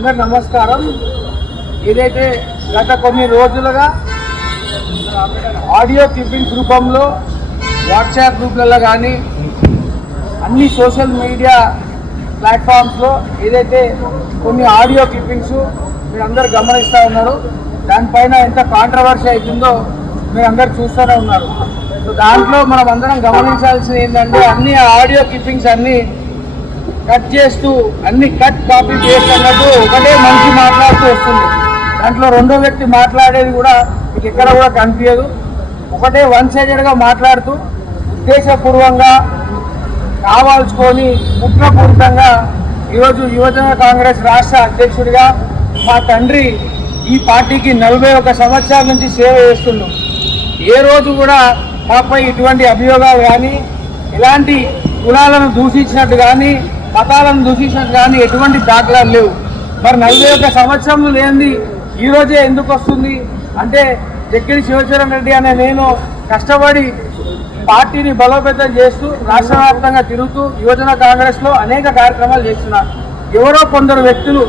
అందరు నమస్కారం. ఏదైతే గత కొన్ని రోజులుగా ఆడియో క్లిప్పింగ్స్ రూపంలో వాట్సాప్ గ్రూప్లలో కానీ అన్ని సోషల్ మీడియా ప్లాట్ఫామ్స్లో ఏదైతే కొన్ని ఆడియో క్లిప్పింగ్స్ మీరు అందరు గమనిస్తూ ఉన్నారు, దానిపైన ఎంత కాంట్రవర్సీ అవుతుందో మీరు అందరు చూస్తూనే ఉన్నారు. సో దాంట్లో మనం అందరం గమనించాల్సింది ఏంటంటే అన్ని ఆడియో క్లిప్పింగ్స్ అన్నీ కట్ చేస్తూ అన్ని కట్ కాపీ పేస్ట్ అన్నట్టు ఒకటే మనిషి మాట్లాడుతూ వస్తుంది. దాంట్లో రెండో వ్యక్తి మాట్లాడేది కూడా మీకు ఎక్కడ కూడా కనిపించదు. ఒకటే వన్ సైడెడ్గా మాట్లాడుతూ ఉద్దేశపూర్వంగా కావాల్చుకొని కుట్రపూరితంగా ఈరోజు యువజన కాంగ్రెస్ రాష్ట్ర అధ్యక్షుడిగా మా తండ్రి ఈ పార్టీకి 41 సంవత్సరాల నుంచి సేవ చేస్తున్నాం. ఏ రోజు కూడా మాపై ఇటువంటి అభియోగాలు కానీ ఇలాంటి కులాలను దూషించినట్టు కానీ మతాలను దూషించినట్టు కానీ ఎటువంటి దాఖలాలు లేవు. మరి 41 సంవత్సరంలో లేనిది ఈరోజే ఎందుకు వస్తుంది అంటే జక్కిడి శివచరణ్ రెడ్డి అనే నేను కష్టపడి పార్టీని బలోపేతం చేస్తూ రాష్ట్ర వ్యాప్తంగా తిరుగుతూ యువజన కాంగ్రెస్లో అనేక కార్యక్రమాలు చేస్తున్నా. ఎవరో కొందరు వ్యక్తులు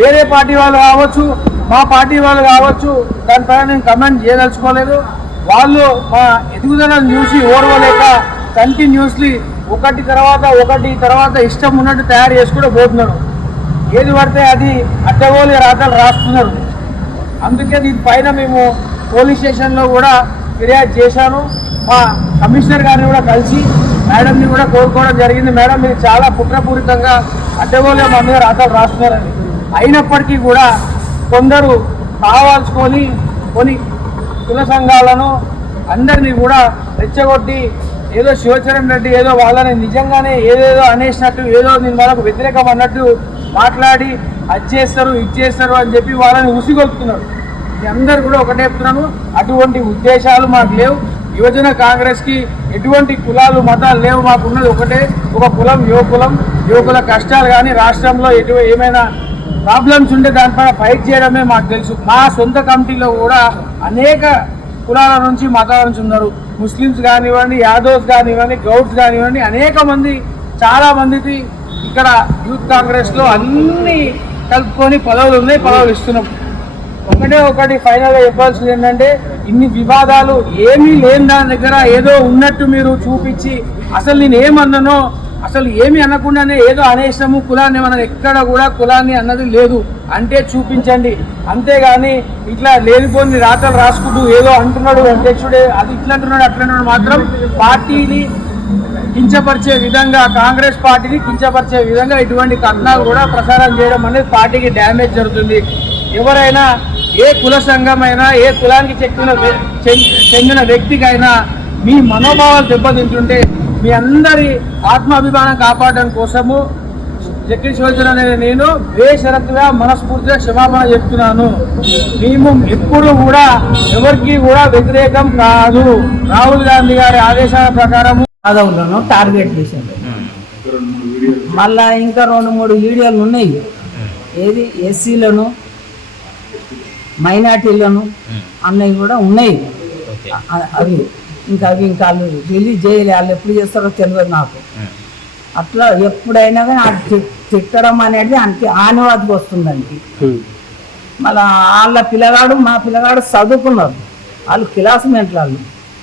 వేరే పార్టీ వాళ్ళు కావచ్చు, మా పార్టీ వాళ్ళు కావచ్చు, దానిపైన నేను కమెంట్ చేయదలుచుకోలేదు. వాళ్ళు మా ఎదుగుదలను చూసి ఓర్వలేక కంటిన్యూస్లీ ఒకటి తర్వాత ఇష్టం ఉన్నట్టు తయారు చేసుకుంటూ పోతున్నారు. ఏది పడితే అది అడ్డగోలు రాతలు రాస్తున్నారు. అందుకే దీనిపైన మేము పోలీస్ స్టేషన్లో కూడా ఫిర్యాదు చేశాను. మా కమిషనర్ గారిని కూడా కలిసి మేడంని కూడా కోరుకోవడం జరిగింది. మేడం మీరు చాలా కుట్రపూరితంగా అడ్డగోలు మా మీద రాతలు రాస్తున్నారని. అయినప్పటికీ కూడా కొందరు కావాల్చుకొని కొన్ని కుల సంఘాలను అందరినీ కూడా రెచ్చగొట్టి ఏదో శివచరణ్ రెడ్డి ఏదో వాళ్ళని నిజంగానే ఏదేదో అనేసినట్టు ఏదో నేను వాళ్ళకు వ్యతిరేకం అన్నట్టు మాట్లాడి అది చేస్తారు ఇది చేస్తారు అని చెప్పి వాళ్ళని ఉసిగొలుపుతున్నారు. అందరూ కూడా ఒకటే చెప్తున్నాను, అటువంటి ఉద్దేశాలు మాకు లేవు. యువజన కాంగ్రెస్కి ఎటువంటి కులాలు మతాలు లేవు. మాకున్నది ఒకటే ఒక కులం, యువకుల కష్టాలు కానీ రాష్ట్రంలో ఏమైనా ప్రాబ్లమ్స్ ఉంటే దానిపైన ఫైట్ చేయడమే మాకు తెలుసు. మా సొంత కమిటీలో కూడా అనేక కులాల నుంచి మతాల నుంచి ఉన్నారు. ముస్లిమ్స్ కానివ్వండి, యాదవ్స్ కానివ్వండి, గౌడ్స్ కానివ్వండి, అనేక మంది చాలా మందికి ఇక్కడ యూత్ కాంగ్రెస్లో అన్ని కలుపుకొని పదవులు ఉన్నాయి, పదవులు ఇస్తున్నాం. ఒకటి ఫైనల్గా చెప్పాల్సింది ఏంటంటే ఇన్ని వివాదాలు ఏమీ లేని దాని దగ్గర ఏదో ఉన్నట్టు మీరు చూపించి అసలు నేను ఏమన్నానో అసలు ఏమి అనకుండానే ఏదో అనేసినాము కులాన్ని మనం ఎక్కడ కూడా కులాన్ని అన్నది లేదు అంటే చూపించండి. అంతేగాని ఇట్లా లేనిపోని రాతలు రాసుకుంటూ ఏదో అంటున్నాడు అధ్యక్షుడే అది ఇట్లా అంటున్నాడు అట్లా అంటున్నాడు మాత్రం పార్టీని కించపరిచే విధంగా కాంగ్రెస్ పార్టీని కించపరిచే విధంగా ఇటువంటి కథనాలు కూడా ప్రసారం చేయడం అనేది పార్టీకి డ్యామేజ్ జరుగుతుంది. ఎవరైనా ఏ కుల సంఘమైనా ఏ కులానికి చెందిన వ్యక్తికైనా మీ మనోభావాలు దెబ్బతింటుంటే మీ అందరి ఆత్మాభిమానం కాపాడడం కోసము జక్కిడి శివచరణ్ అనే నేను బేషరతుగా మనస్ఫూర్తిగా క్షమాపణ చెప్తున్నాను. మేము ఎప్పుడు కూడా ఎవరికి కూడా వ్యతిరేకం కాదు. రాహుల్ గాంధీ గారి ఆదేశాల ప్రకారము యాదవులను టార్గెట్ చేశారు. మళ్ళా ఇంకా 2-3 వీడియోలు ఉన్నాయి. ఏది ఎస్సీలను మైనార్టీలను అన్నవి కూడా ఉన్నాయి. అవి వాళ్ళు రిలీజ్ చేయలే. వాళ్ళు ఎప్పుడు చేస్తారో తెలియదు నాకు. అట్లా ఎప్పుడైనా కానీ అది తిట్టడం అనేది అంతే ఆనవాదికి వస్తుందండి. మళ్ళీ వాళ్ళ పిల్లగాడు మా పిల్లగాడు చదువుకున్నారు. వాళ్ళు క్లాస్మేట్లు వాళ్ళు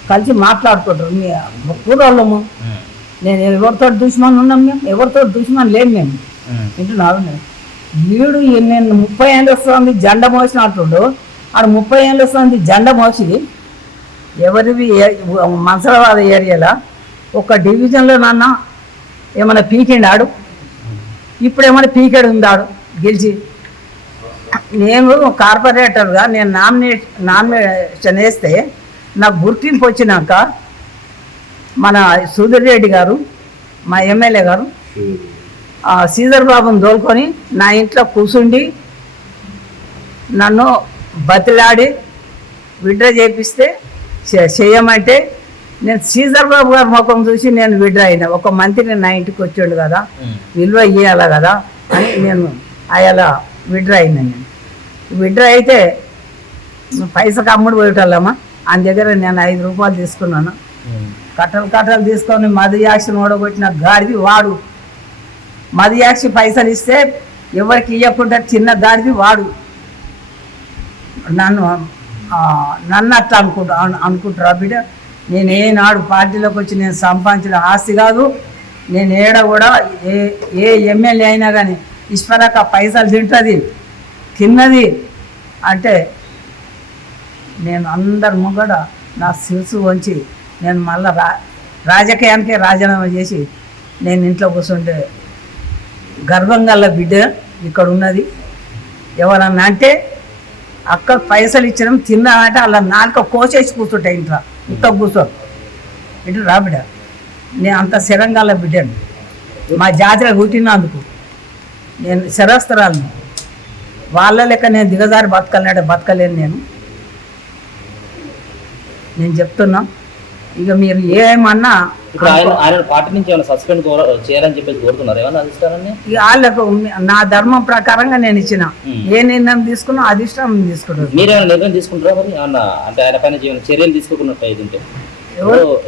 కలిసి మాట్లాడుకుంటారు. మీ కూడోళ్ళము నేను ఎవరితో దుష్మన్ ఉన్నాం, మేము ఎవరితో దుష్మన్ లేము మేము వింటున్నాను. వీడు నేను 30 ఏళ్ళు వస్తుంది జెండా మోసినట్టుండు. ఆడు 30 ఏళ్ళు వస్తుంది జెండా మోసి ఎవరివి మన్సరాబాద్ ఏరియాలో ఒక డివిజన్లో నాన్న ఏమైనా పీకిండాడు. ఇప్పుడు ఏమైనా పీకెడు ఉందాడు గెలిచి. నేను కార్పొరేటర్గా నేను నామినేషన్ వేస్తే నాకు గుర్తింపు వచ్చినాక మన సుధీర్ రెడ్డి గారు మా ఎమ్మెల్యే గారు శ్రీధర్ బాబుని తోలుకొని నా ఇంట్లో కూర్చుండి నన్ను బతిలాడి విడ్రా చేపిస్తే చేయమంటే నేను శ్రీధర్ బాబు గారి ముఖం చూసి నేను విడ్రా అయినా. ఒక మంత్రి నా ఇంటికి వచ్చాడు కదా, విలువ ఇవ్వాలి కదా అని నేను అలా విడ్రా అయినా. నేను విడ్రా అయితే పైసకు అమ్ముడు పోయేటోళ్ళమ్మా ఆయన దగ్గర నేను 5 రూపాయలు తీసుకున్నాను. కట్టలు తీసుకొని మధు యాక్షన్ ఓడగొట్టిన గాడిది వాడు. మధు యాక్షన్ పైసలు ఇస్తే ఎవరికి ఇవ్వకుండా చిన్న దాడిది వాడు నన్ను నన్ను అట్లా అనుకుంటారా బిడ్డ? నేను ఏనాడు పార్టీలోకి వచ్చి నేను సంపాదించిన ఆస్తి కాదు. నేను ఏడ కూడా ఏ ఎమ్మెల్యే అయినా కానీ ఈశ్వరక్క పైసలు తిన్నది అంటే నేను అందరి ముంగడ నా శిరసు వంచి నేను మళ్ళీ రాజకీయానికే రాజీనామా చేసి నేను ఇంట్లో కూర్చుంటే గర్వంగా బిడ్డ ఇక్కడ ఉన్నది. ఎవరన్నా అంటే అక్క పైసలు ఇచ్చినాం తిన్నా అంటే అలా నాలుక కోసేసి కూర్చుంటాయి ఇంట్లో కూర్చో ఇటు రా బిడ్డ. నేను అంత శరంగాల బిడ్డను. మా జాతిలో పుట్టినందుకు నేను శరస్త్రాలను వాళ్ళ లెక్క నేను దిగజారి బతకలేను నేను చెప్తున్నా. ఇక మీరు ఏమన్నా ఆయన పార్టీ నుంచి ఏమైనా సస్పెండ్ చేయాలని చెప్పేసి కోరుతున్నారు ఏమన్నా అధిష్టానాన్ని? ఇక వాళ్ళకు నా ధర్మం ప్రకారంగా నేను ఇచ్చిన ఏ నిర్ణయం తీసుకున్నా అధిష్టానం తీసుకుంటారు. మీరేమైనా నిర్ణయం తీసుకుంటారా మరి? అంటే ఆయన పైన చర్యలు తీసుకోకున్నట్టు అయితే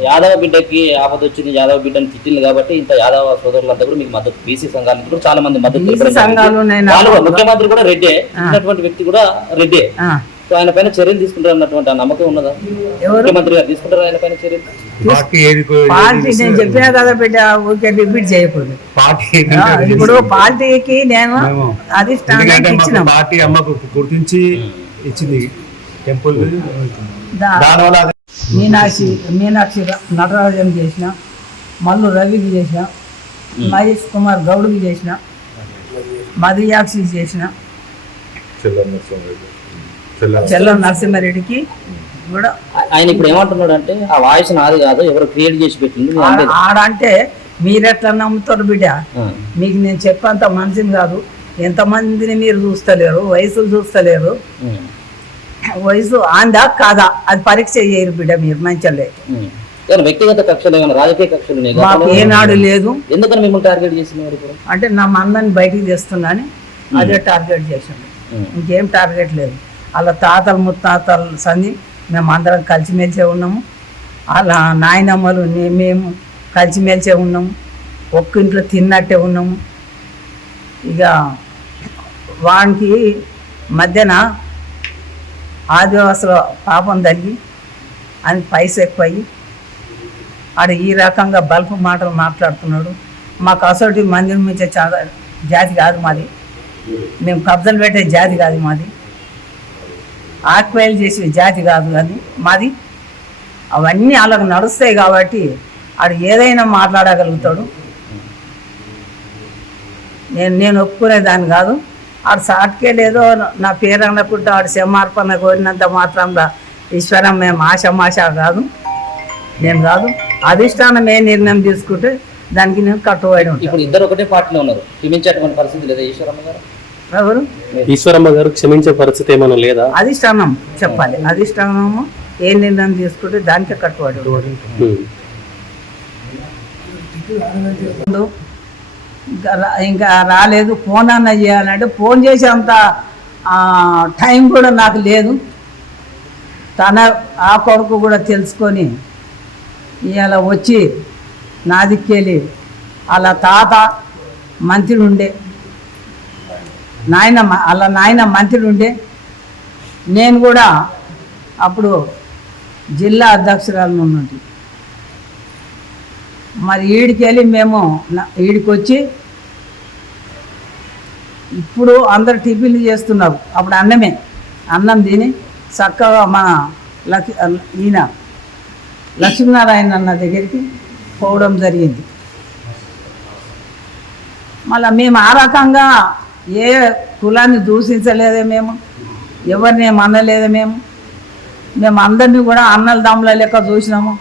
యాదవ బిడ్డకి ఆపద వచ్చింది, యాదవ బిడ్డని తిట్టింది కాబట్టి ఇంత యాదవ సోదరులంతా కూడా మీకు మద్దతు, బీసీ సంఘాల నుంచి కూడా చాలా మంది మద్దతు. ముఖ్యమంత్రి కూడా రెడ్డే, ఉన్నటువంటి వ్యక్తి కూడా రెడ్డే. ఆయన పైన చర్యలు తీసుకుంటారు అన్నటువంటి ఆ నమ్మకం ఉన్నదా? ముఖ్యమంత్రి గారు తీసుకుంటారు ఆయన పైన చర్యలు? పార్టీ నేను చెప్పినా కదా బిడ్డ, ఊరికే రిపీట్ చేయకూడదు. ఇప్పుడు పార్టీకి నేను అధిష్టానానికి ఇచ్చిన పార్టీ అమ్మకు గుర్తించి ఇచ్చింది టెంపుల్. మీనాక్షి నటరాజన్ చేసిన, మల్లు రవికి చేసిన, మహేష్ కుమార్ గౌడ్కి చేసిన, మధుయాక్షి చేసిన, చెల్లం నరసింహారెడ్డికి కూడా. ఆయన ఇప్పుడు ఏమంటున్నాడు అంటే ఆ వాయిస్ నాది కాదు, ఎవరు క్రియేట్ చేసి పెట్టింది ఆడంటే మీరెట్లా నమ్ముతారు బిడ్డ? మీకు నేను చెప్పంత మనిషిని కాదు. ఎంతమందిని మీరు చూస్తలేరు, వయసులు చూస్తలేరు. వయసు ఆందా కాదా అది పరీక్ష చేయరు బిడ్డ. మీరు మంచిలే. వ్యక్తిగత కక్షలు ఏమైనా రాజకీయ కక్షలు మాకు ఏనాడు లేదు. ఎందుకని మిమ్మల్ని టార్గెట్ చేసినారు? అంటే నా మందని బయటికి తెస్తున్నాని అదే టార్గెట్ చేసాను. ఇంకేం టార్గెట్ లేదు. అలా తాతలు ముత్తాతలు సంది మేము అందరం కలిసిమెలిసే ఉన్నాము. అలా నాయనమ్మలు మేము కలిసిమెలిసే ఉన్నాము. ఒక్క ఇంట్లో తిన్నట్టే ఉన్నాము. ఇక వానికి మధ్యన ఆదివాసుల పాపం తగ్గి అని పైస ఎక్కువయ్యి ఆడ ఈ రకంగా బల్పు మాటలు మాట్లాడుతున్నాడు. మాకు అసలు మందిరం మించే జాతి కాదు మాది. మేము కబ్జాలు పెట్టే జాతి కాదు మాది. ఆక్వైల్ చేసే జాతి కాదు కానీ మాది. అవన్నీ వాళ్ళకు నడుస్తాయి కాబట్టి ఆడు ఏదైనా మాట్లాడగలుగుతాడు. నేను ఒప్పుకునేదాన్ని కాదు. ఆడు సాటికే లేదో నా పేరు అనుకుంటా ఆడు క్షమార్పణ కోరినంత మాత్రంగా ఈశ్వరం మేము ఆశమాష కాదు. నేను కాదు. అధిష్టానం ఏ నిర్ణయం తీసుకుంటే దానికి నేను కట్టుబడి ఉంటాను. ఇప్పుడు ఇద్దరు ఒకటే పార్టీలో ఉన్నారు, క్షమించేటువంటి పరిస్థితి లేదా ఈశ్వరమ్మ గారు? ఎవరు? ఈశ్వరమ్మ గారు క్షమించే పరిస్థితి ఏమైనా లేదా? అధిష్టానం చెప్పాలి. అధిష్టానము ఏ నిర్ణయం తీసుకుంటే దానికే కట్టుబడి ఇంకా రాలేదు. ఫోన్ అన్న చేయాలంటే ఫోన్ చేసే అంత టైం కూడా నాకు లేదు. ఆ కొడుకు కూడా తెలుసుకొని ఇవాళ వచ్చి నా దిక్కేలి అలా తాత మంత్రి ఉండే, నాయన మంత్రి ఉండే. నేను కూడా అప్పుడు జిల్లా అధ్యక్షురాలను ఉన్నట్టు. మరి ఈడికెళ్ళి మేము ఈడికి వచ్చి ఇప్పుడు అందరు టిఫిన్లు చేస్తున్నారు. అప్పుడు అన్నం తిని చక్కగా మన ఈయన లక్ష్మీనారాయణ అన్న దగ్గరికి పోవడం జరిగింది. మళ్ళీ మేము ఆ రకంగా ఏ కులాన్ని దూషించలేదే, మేము ఎవరిని అనలేదే. మేము అందరినీ కూడా అన్నల దమ్ముల లెక్క చూసినాము.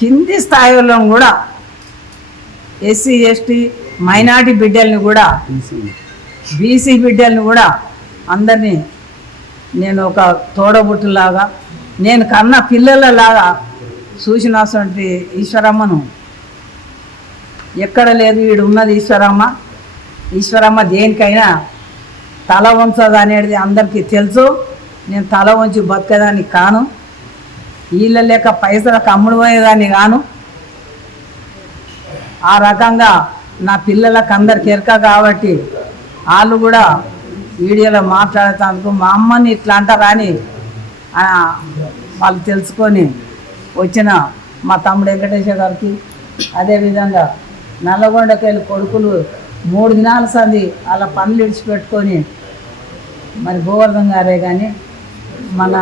కింది స్థాయిలో కూడా ఎస్సీ ఎస్టీ మైనార్టీ బిడ్డల్ని కూడా బీసీ బిడ్డల్ని కూడా అందరినీ నేను ఒక తోడబుట్టులాగా నేను కన్న పిల్లలలాగా చూసినటువంటి ఈశ్వరమ్మను ఎక్కడ లేదు. వీడు ఉన్నది ఈశ్వరమ్మ దేనికైనా తల వంచదు అనేది అందరికీ తెలుసు. నేను తల వంచి బతికేదాన్ని కాను. వీళ్ళ లేక పైసలకు అమ్ముడు పోయేదాన్ని కాను. ఆ రకంగా నా పిల్లలకు అందరికి ఎరక కాబట్టి వాళ్ళు కూడా వీడియోలో మాట్లాడేందుకు మా అమ్మని ఇట్లా అంటారా అని వాళ్ళు తెలుసుకొని వచ్చిన మా తమ్ముడు వెంకటేశ్వర గారికి, అదేవిధంగా నల్లగొండకి వెళ్ళి కొడుకులు 3 దినాల సంది వాళ్ళ పనులు విడిచిపెట్టుకొని మరి గోవర్ధన్ గారే కానీ మన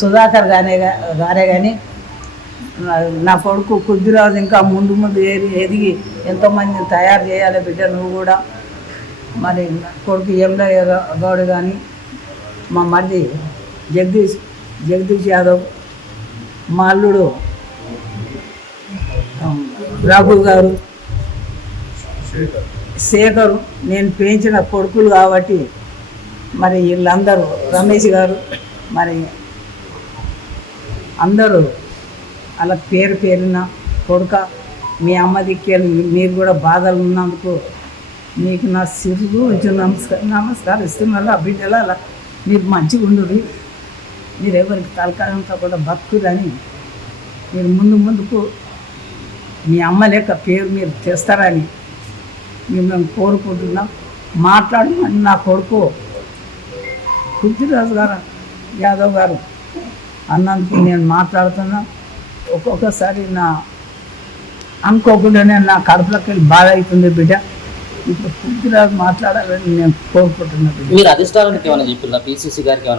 సుధాకర్ గారే కానీ నా కొడుకు కుద్దిరాజు ఇంకా ముందు ముందు ఎదిగి ఎంతోమందిని తయారు చేయాలి బిడ్డ నువ్వు కూడా. మరి కొడుకు ఎంలయ్య గౌడ్ కానీ మా మరిది జగదీష్ యాదవ్, మా అల్లుడు రఘు గారు, శేఖరు, నేను పెంచిన కొడుకులు కాబట్టి మరి వీళ్ళందరూ రమేష్ గారు మరి అందరూ అలా పేరున కొడుక మీ అమ్మ దిక్కేలు మీరు కూడా బాధలు ఉన్నందుకు మీకు నా సిరుగు నమస్కారం ఇస్తున్నా. బిడ్డల అలా మీరు మంచిగా ఉండుర్రి, మీరు ఎవరికి తలకాయంతో కూడా భక్తులని మీరు ముందుకు మీ అమ్మ లెక్క పేరు మీరు తెస్తారని మేము కోరుకుంటున్నాం. మాట్లాడమని నా కొడుకు కుద్దిరాజు గారు యాదవ్ గారు అన్నందుకు నేను మాట్లాడుతున్నా. ఒక్కొక్కసారి అనుకోకుండానే నా కడుపులోకి వెళ్ళి బాధ అవుతుంది బిడ్డ. ఇప్పుడు కుద్దిరాజు మాట్లాడాలని నేను కోరుకుంటున్నాను. మీరు అధిష్టానానికి ఏమైనా చెప్పిల్లా, పిసిసి గారికి ఏమైనా